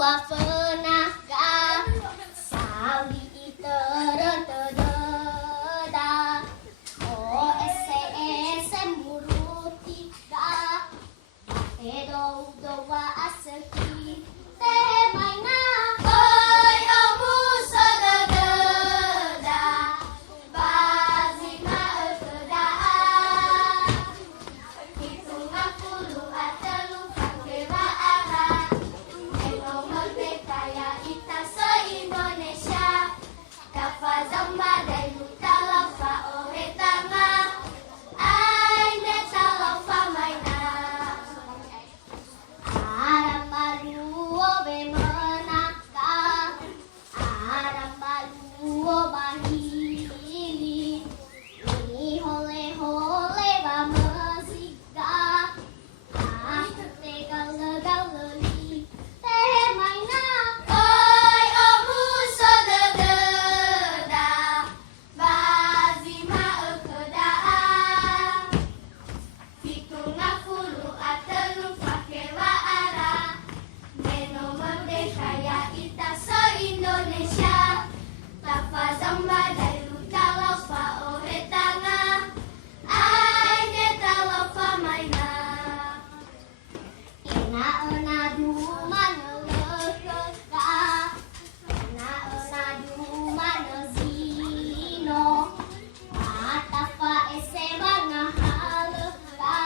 penagah sawi tertededa OSCS muru tiga edo doa aseki teh maina oi omu sadadeda bazima kedaan hitung puluh atelu pakewa arah eno merdeka ya ita se-Indonesia kafa zamba dai luta lafa ore tanga ai neta lafa maina aram maluo be menaka aram maluo bahili ini hole hole ba mesiga tegal legal leli teh maina oi omu sadadeda bazima kedaan hitung puluh atelu pakewa arah meno merdeka ya ita se-Indonesia tafa zamba dai luta lafa ore tanga ai neta lafa maina ina ena duma nelekeka ina ena duma nezino atafa ese banga haleka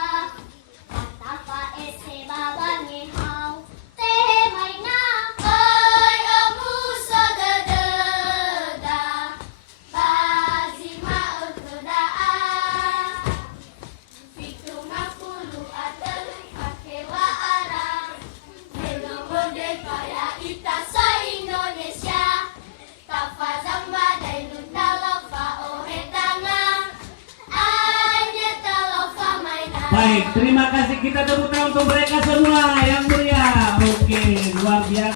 atafa ese babange hau teh maina oi omu sadadeda bazima kedaan hitung puluh atelu pakewa arah meno merdeka ya ita se-Indonesia tafa zamba dai luta lafa ore tanga ai neta lafa maina. Baik, terima kasih, kita tepuk tangan untuk mereka semua yang mulia. Oke, luar biasa.